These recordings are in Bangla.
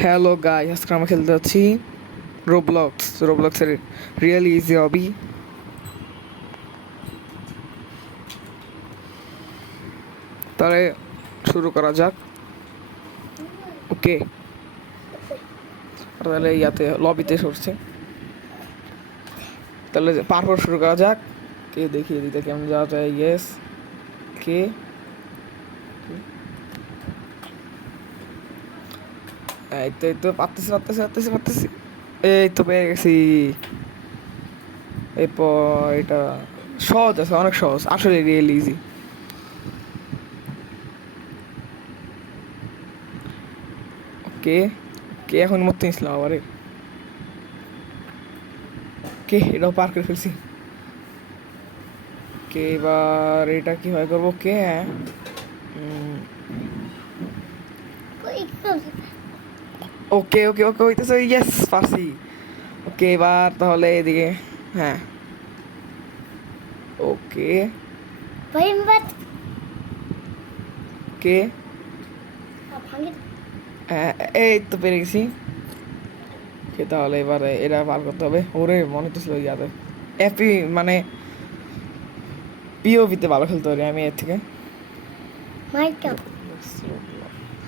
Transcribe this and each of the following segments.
হ্যালো গাই, আজকে আমরা খেলতে যাচ্ছি রোবলক্সের রিয়েলি ইজি হবি। তাহলে শুরু করা যাক। ওকে, তাহলে ইয়াতে লবিতে সরছে। তাহলে পারপর শুরু করা যাক। কে দেখিয়ে দিতে কেমন যাওয়া যায়। ইয়েস, কে এই তো পারতেছি। এই তো পেয়ে গেছি। এরপর এটা সহজ আছে, অনেক সহজ, আসলে রিয়েলি ইজি। কে কে এখন মরতে নিয়েছিলাম আবার। কে এটাও পার করে ফেলছি। কে এবার এটা কিভাবে করবো। কে হ্যাঁ, ওকে ওকে ওকে হইতেছে। ইয়েস, পারছি। ওকে এবার তাহলে এদিকে। হ্যাঁ, ওকে কে হ্যাঁ, এই তো পেরে গেছি। কে তাহলে এবারে এটা পার করতে হবে। ওরে মনে তো ছিল ইয়াদের এপি মানে পিওভিতে ভালো খেলতে পারি আমি এর থেকে।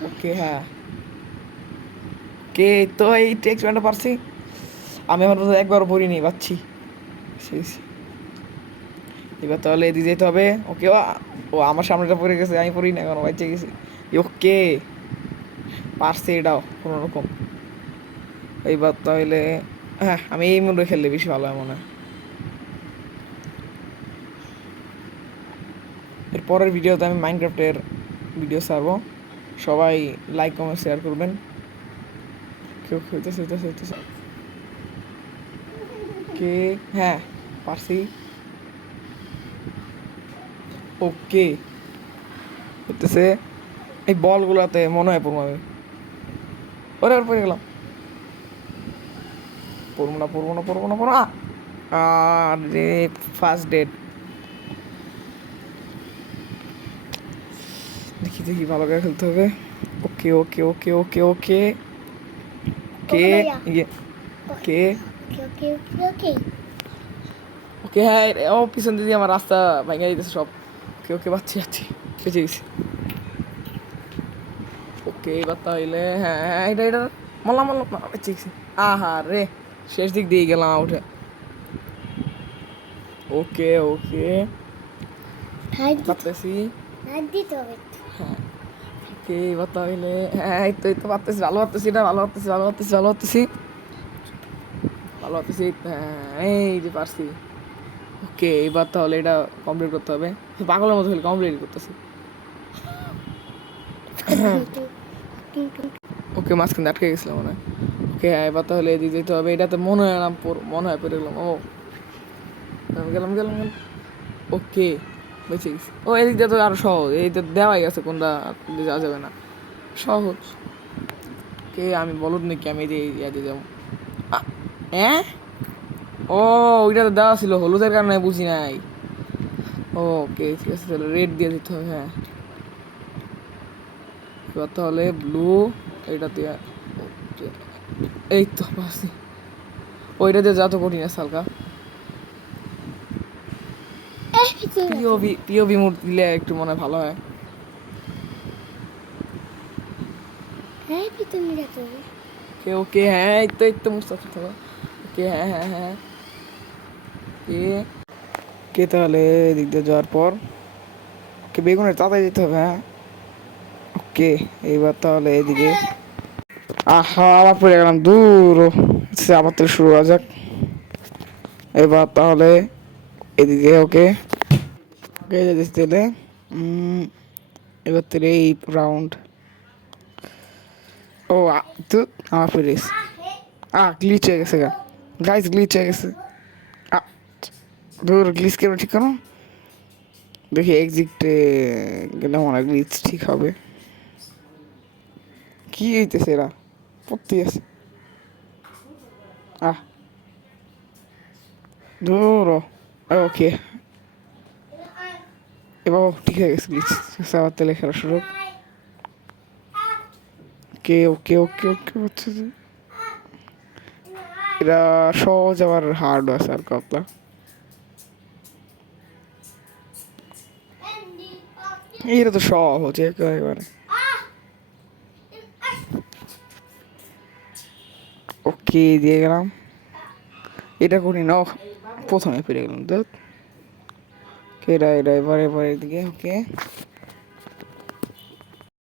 ওকে হ্যাঁ, কে তো এই টেক্সট ব্যান্ডটা পারছি। আমি এখন পর্যন্ত একবারও পড়িনি, পাচ্ছি। শেষ। এবার তাহলে এদিকে যেতে হবে। ওকে, ও ও আমার সামনেটা পড়ে গেছে, আমি পড়ি না, এখনো বাচ্চা গেছি। ওকে, পারছি এটাও কোনো রকম। এইবার তাহলে হ্যাঁ, আমি এই মোডে খেললে বেশি ভালো হয় মনে হয়। এর পরের ভিডিওতে আমি মাইনক্রাফটের ভিডিও ছাড়বো। সবাই লাইক কমেন্ট শেয়ার করবেন। কেউ হইতেছে কে হ্যাঁ, পারছি। ওকে হইতেছে। এই বলগুলাতে মনে হয় পড়বো আমি। ওরে ওর পড়ে গেলাম। পড়বো না। আরে ফার্স্ট ডেট। দেখি ভালো করে খেলতে হবে। ওকে কে ইয়ে কে ওকে হ্যাঁ, ও পিছন দিদি আমার রাস্তা ভেঙে দিতেছে সব। ওকে যাচ্ছি বেঁচে গেছি। ওকে এবার তাহলে হ্যাঁ হ্যাঁ, এটা মল্লাম বেঁচে গেছি। আহা রে, শেষ দিক দিয়ে গেলাম উঠে। ওকে পারতেছি। হ্যাঁ, ওকে এবার তাহলে হ্যাঁ, এই তো পারতেছি, ভালো পারতেছি। হ্যাঁ, এই যে পারছি। ওকে এবার তাহলে এটা কমপ্লিট করতে হবে। পাগলের মতো কমপ্লিট করতেছি। ওকে, মাঝখানে আটকে গেছিলাম মনে হয়। ওকে হ্যাঁ, এবার তাহলে এদিকে যেতে হবে। এটাতে মনে হয় পড়ে গেলাম। ও গেলাম। ওকে বেঁচে গেছি। ও এদিক দিয়ে তো আরো সহজ, এই তো দেওয়াই আছে কোনটা দিয়ে যাওয়া যাবে না, সহজ। কে আমি বলুন নাকি, আমি ইয়াতে যাবো। হ্যাঁ, ও ওইটা তো দেওয়া ছিল, হলুদের কারণে বুঝি নাই। ওকে ঠিক আছে, তাহলে রেড দিয়ে দিতে হবে। হ্যাঁ, এবার তাহলে ব্লু, এইটা দিয়ে। এই তো পারছি। ওইটা দিয়ে যা তো কঠিন আছে হালকা। পিওভি মোড দিলে একটু মনে হয় ভালো হয়। ওকে হ্যাঁ, এই তো মুস্তাফা থাকো। ওকে হ্যাঁ কে কে তাহলে এদিক দিয়ে যাওয়ার পর ওকে বেগুনের তাড়াতাড়ি যেতে হবে। হ্যাঁ, ওকে এইবার তাহলে এদিকে। আহা, আবার পড়ে গেলাম দূর। আবার থেকে শুরু করা যাক। এবার তাহলে এদিকে। ওকে ওকে দিলে এবার তাহলে এই রাউন্ড। ও তো আমার পড়ে গেছে। গ্লিচ হয়ে গেছে গা, গাইস গ্লিচ হয়ে গেছে। আ, দূর, গ্লিচ কেন ঠিক করো। দেখি এক্সিটে গেলে মনে হয় গ্লিচ ঠিক হবে। কি হইতেছে, এরা পড়তে আছে। আহ দূর। ওকে এবার ঠিক হয়ে গেছে গ্লিচ। আবার তাহলে খেলা শুরু। ওকে ওকে ওকে ওকে হচ্ছে যে এটা সহজ আবার হার্ড আছে আর কতলা। এটা তো সহজ একেবারে। ওকে দিয়ে গেলাম, এটা করি না, প্রথমে পেরে গেলাম তো। এটা এটা এবার এবার এদিকে ওকে।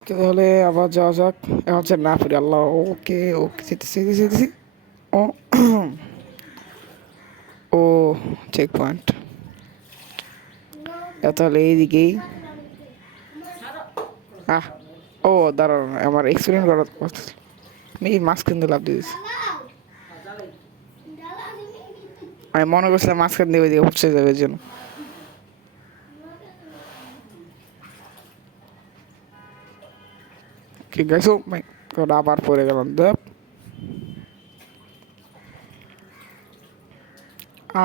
তাহলে আবার যাওয়া যাক, এখন হচ্ছে না পেরে আল্লাহ। ওকে ওকে যেতেছি যেতেছি। ও ও চেক পয়েন্ট। তাহলে এইদিকেই আহ ও দাঁড়ানো, আমার এক্সপিরিয়েন্স করার কথা ছিল। আমি মাঝখান দিয়ে লাভ দিয়ে দিচ্ছি। আমি মনে করছিলাম মাঝখান দিয়ে ওইদিকে উঠছে যাবে এর জন্য। ঠিক আছে আবার পরে গেলাম দেখ,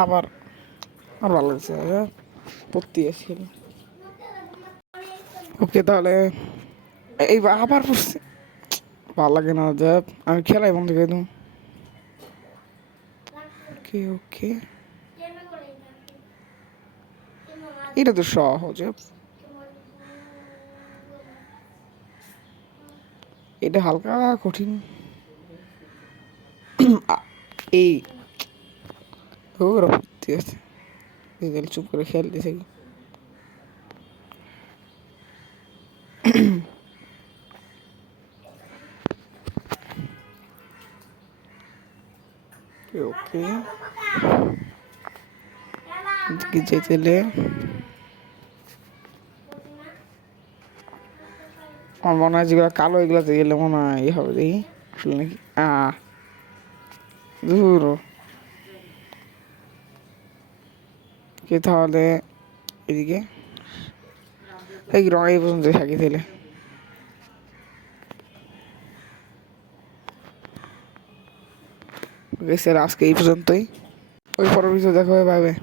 আবার আর ভালো লাগছে পড়তে আসছিল। ওকে তাহলে এইবার আবার পড়ছি, ভালো লাগে না দেখ, আমি খেলাই বন্ধ করে দেবো। ওকে ওকে এটা তো সহজ, এটা হালকা কঠিন। এই ওরা পড়তে আছে, চুপ করে খেলতেছে কি। ওকে কি যেতেলে আমার মনে হয় যেগুলো কালো এগুলোতে গেলে মনে হয় ই হবে, দেখি আসলে নাকি দূর। কি তাহলে এদিকে এই রঙ এই পর্যন্ত থাকি তাহলে। স্যার আজকে এই পর্যন্তই, ওই পরের ভিডিও দেখা হবে, বাই বাই।